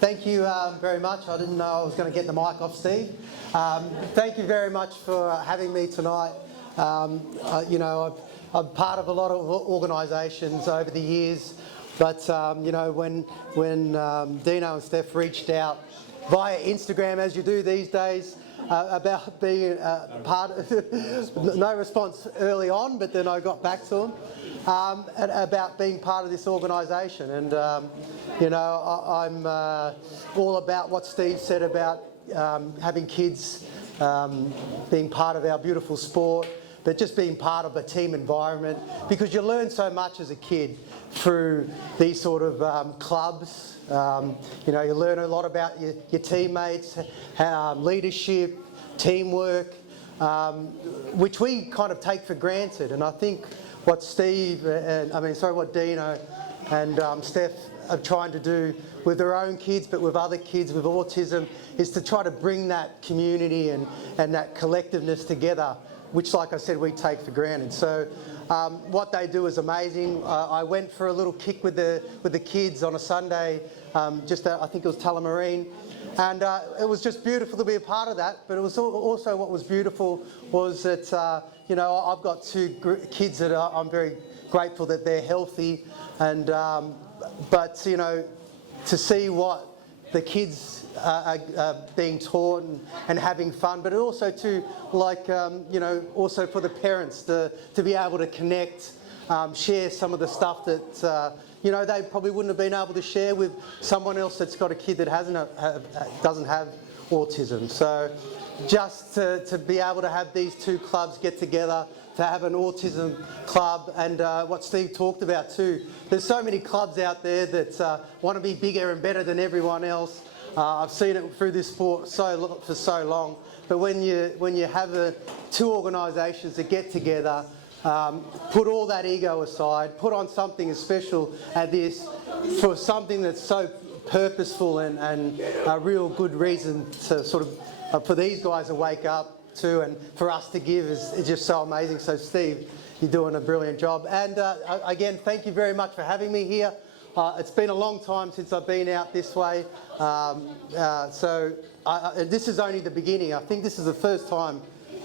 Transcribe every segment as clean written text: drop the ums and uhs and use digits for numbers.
Thank you very much. I didn't know I was going to get the mic off, Steve. Thank you very much for having me tonight. I'm part of a lot of organisations over the years, but when Dino and Steph reached out via Instagram, as you do these days, about being part of no response early on, but then I got back to them about being part of this organisation, and I'm all about what Steve said about having kids, being part of our beautiful sport, but just being part of a team environment, because you learn so much as a kid through these sort of clubs. You learn a lot about your teammates, leadership, teamwork, which we kind of take for granted. And I think what what Dino and Steph are trying to do with their own kids, but with other kids with autism, is to try to bring that community and that collectiveness together, which, like I said, we take for granted. So what they do is amazing. I went for a little kick with the kids on a Sunday, I think it was Tullamarine, and it was just beautiful to be a part of that. But it was also, what was beautiful was that I've got two kids that I'm very grateful that they're healthy, and but to see what the kids are being taught and having fun, but also also for the parents to be able to connect, share some of the stuff that they probably wouldn't have been able to share with someone else that's got a kid that doesn't have autism. So just to be able to have these two clubs get together, to have an autism club, and what Steve talked about too. There's so many clubs out there that want to be bigger and better than everyone else. I've seen it through this sport for so long. But when you have two organisations that get together, put all that ego aside, put on something as special as this, for something that's so purposeful and a real good reason to sort of for these guys to wake up to, and for us to give, is just so amazing. So Steve, you're doing a brilliant job. And again, thank you very much for having me here. It's been a long time since I've been out this way. This is only the beginning. I think this is the first time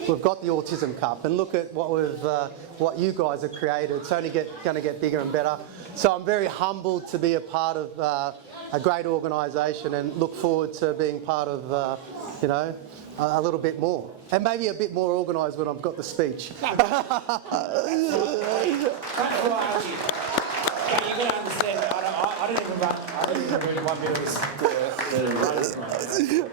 we've got the Autism Cup, and look at what you guys have created. It's only going to get bigger and better. So I'm very humbled to be a part of a great organisation, and look forward to being part of a little bit more, and maybe a bit more organised when I've got the speech. That's right, Archie. Yeah, you've got to understand, I don't even really want to be the running.